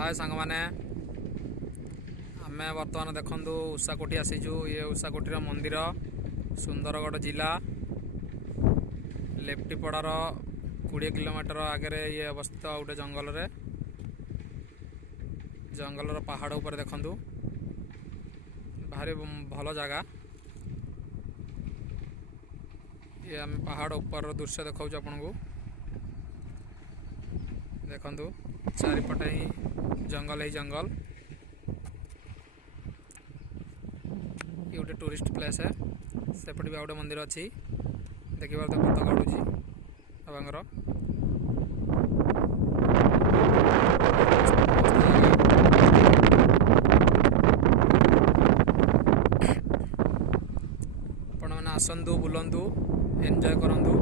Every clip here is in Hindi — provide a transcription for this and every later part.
हाय सांग मैंने आमे बर्तमान देखु उषाकोठी आसीचु। ये उषाकोठी मंदिर सुंदरगढ़ जिला लेफ्टिपड़ार 20 किलोमीटर आगे ये अवस्थित गोटे जंगल पहाड़ उपर देखु भारी भल जगह। ये आम पहाड़ ऊपर दृश्य देखा आपन को देखु चारिपटे ही जंगल ही जंगल। ये गोटे टूरिस्ट प्लेस है। सेपटे भी गोटे मंदिर अच्छी देखिए तो पताका उड़ूची बाबांर आपण मैंने आसतु बुलंतु एंजॉय करंतु।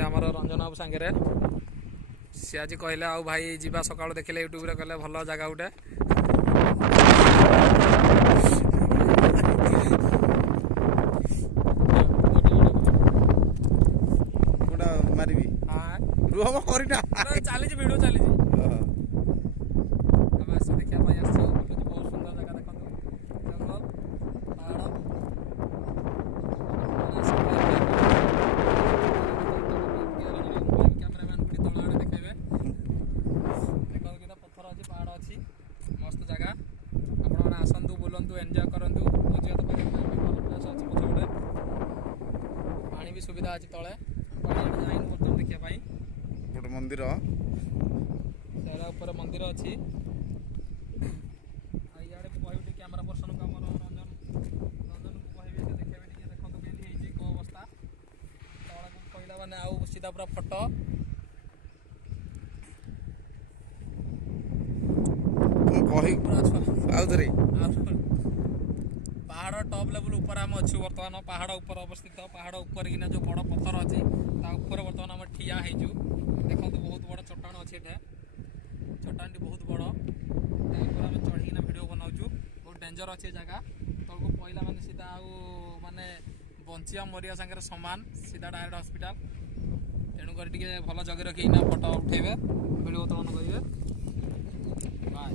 आमर रंजन बाबू सांगे सी आज कहले आ भाई जीवा सकाल देखिले यूट्यूब रे कहले भल जगह गोटे मारबी रुह करना चली वीडियो चली देखा बहुत सुंदर जगह देखो जंगल पहाड़ कैमरामैन को तल आड़े देखेबे देखो कि पत्थर अच्छी पहाड़ अच्छी मस्त जगह। आपण मैंने आसतु बुलंतु एंजॉय करंतु। भोजिभात भल प्लेस अच्छी पछ गोटे पानी भी सुविधा अच्छी तले पानी जाइन बर्तन देखा गोटे मंदिर ऊपर मंदिर अच्छी। इे कह कैमेरा पर्सन को आम रंजन को कहे देखे देखो केमी कौ अवस्था तला कहला मैंने आउ सीधा पूरा फोटो पहाड़ टॉप लेवल ऊपर आम अच्छु। बर्तमान पहाड़ ऊपर अवस्थित पहाड़ ऊपर किना जो बड़ पत्थर अच्छी ऊपर बर्तमान आम ठिया होइजु। देखो बहुत बड़ चट्टान अच्छे चट्टान बहुत बड़ ऊपर आम चढ़ीना वीडियो बनाऊँ। बहुत डेंजर अच्छे जगह तलू पहला मैंने सीधा आने बंचिया मरिया सागर सामान सीधा डायरेक्ट हॉस्पिटल। तेणुक भल जगह रखी फोटो उठेबे वीडियो उत्तोलन करेंगे। बाय।